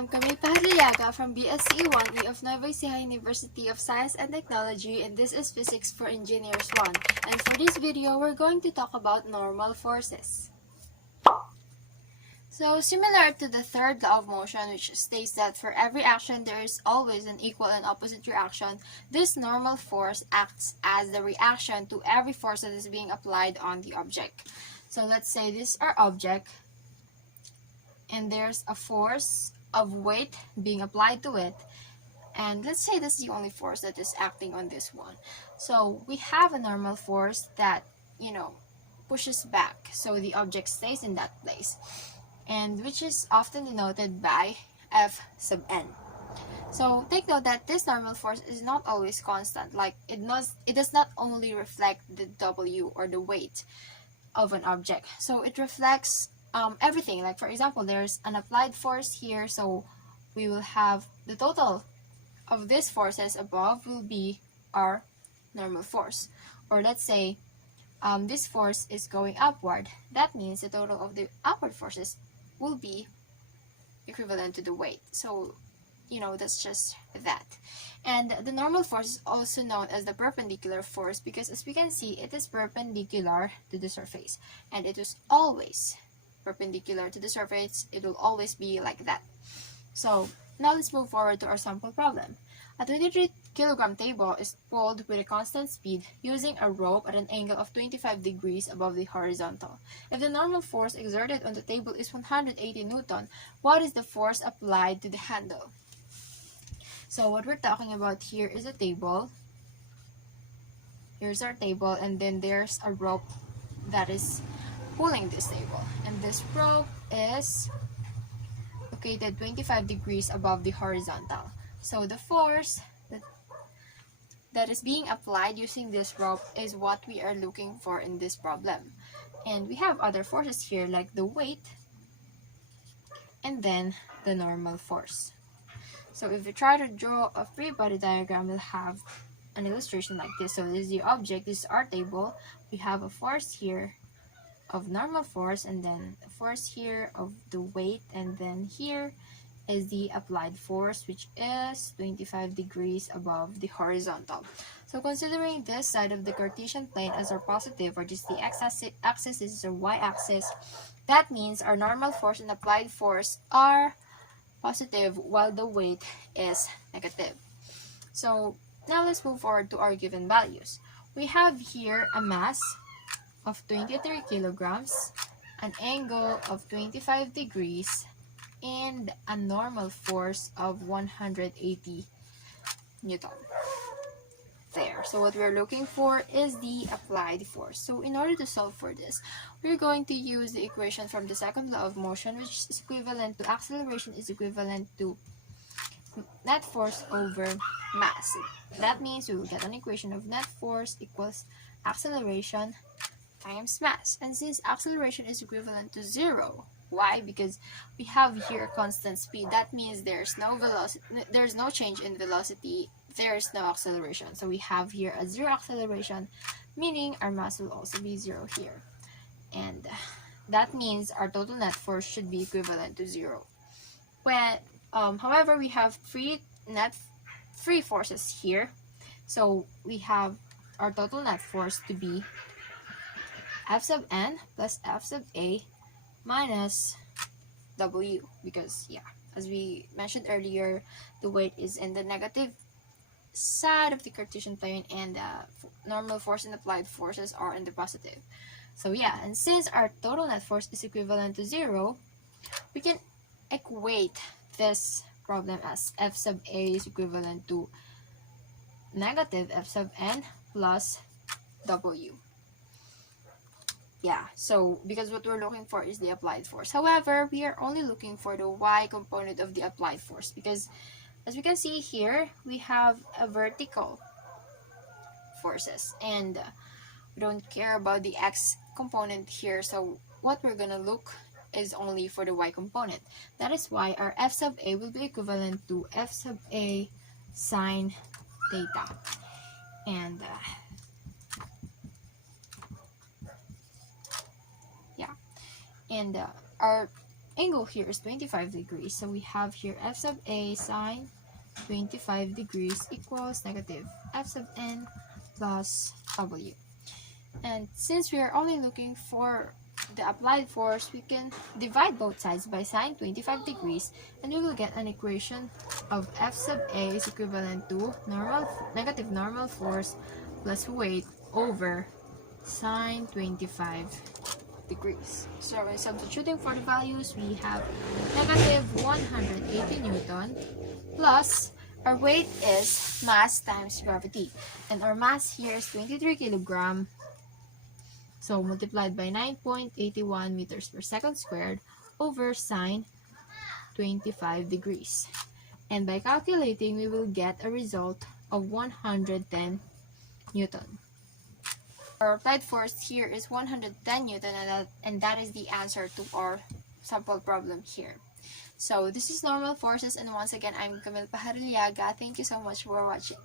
I'm Camille from BSCE 1E of Nueva Ecija University of Science and Technology, and this is Physics for Engineers 1. And for this video, we're going to talk about normal forces. So, similar to the third law of motion, which states that for every action there is always an equal and opposite reaction, this normal force acts as the reaction to every force that is being applied on the object. So, let's say this is our object, and there's a force of weight being applied to it, and let's say that's the only force that is acting on this one. So we have a normal force that pushes back, so the object stays in that place, and which is often denoted by F sub n. So take note that this normal force is not always constant. Like it does not only reflect the W or the weight of an object, so it reflects everything. Like for example, there's an applied force here, so we will have the total of these forces above will be our normal force. Or let's say this force is going upward, that means the total of the upward forces will be equivalent to the weight. So that's just that. And the normal force is also known as the perpendicular force because, as we can see, it is perpendicular to the surface, and it is always perpendicular to the surface. It will always be like that. So now let's move forward to our sample problem. A 23 kilogram table is pulled with a constant speed using a rope at an angle of 25 degrees above the horizontal. If the normal force exerted on the table is 180 Newton, what is the force applied to the handle? So what we're talking about here is a table. Here's our table, and then there's a rope that is pulling this table, and this rope is located 25 degrees above the horizontal. So the force that is being applied using this rope is what we are looking for in this problem. And we have other forces here like the weight and then the normal force. So if we try to draw a free body diagram, we'll have an illustration like this. So this is the object, this is our table. We have a force here of normal force, and then a force here of the weight, and then here is the applied force, which is 25 degrees above the horizontal. So considering this side of the Cartesian plane as our positive, or just the x-axis, this is our y-axis, that means our normal force and applied force are positive while the weight is negative. So now let's move forward to our given values. We have here a mass of 23 kilograms, an angle of 25 degrees, and a normal force of 180 Newton. There. So what we're looking for is the applied force. So in order to solve for this, we're going to use the equation from the second law of motion, which is equivalent to acceleration is equivalent to net force over mass. That means we will get an equation of net force equals acceleration times mass. And since acceleration is equivalent to 0, why? Because we have here constant speed. That means there's no velocity, there's no change in velocity, there's no acceleration. So we have here a 0 acceleration, meaning our mass will also be 0 here. And that means our total net force should be equivalent to 0. However, we have free forces here. So we have our total net force to be F sub n plus F sub a minus W, because as we mentioned earlier, the weight is in the negative side of the Cartesian plane, and normal force and applied forces are in the positive. So and since our total net force is equivalent to 0, we can equate this problem as F sub a is equivalent to negative F sub n plus W. So because what we're looking for is the applied force. However, we are only looking for the y component of the applied force, because as we can see here, we have a vertical forces, and we don't care about the x component here. So what we're gonna look is only for the y component. That is why our F sub a will be equivalent to F sub a sine theta. And our angle here is 25 degrees. So we have here f sub a sine 25 degrees equals negative f sub n plus w. And since we are only looking for the applied force, we can divide both sides by sine 25 degrees, and we will get an equation of f sub a is equivalent to negative normal force plus weight over sine 25 degrees. So by substituting for the values, we have negative 180 Newton plus our weight is mass times gravity, and our mass here is 23 kilogram. So multiplied by 9.81 meters per second squared over sine 25 degrees. And by calculating, we will get a result of 110 Newton. Our applied force here is 110 Newton, and that is the answer to our sample problem here. So this is normal forces, and once again, I'm Camille Pajarillaga. Thank you so much for watching.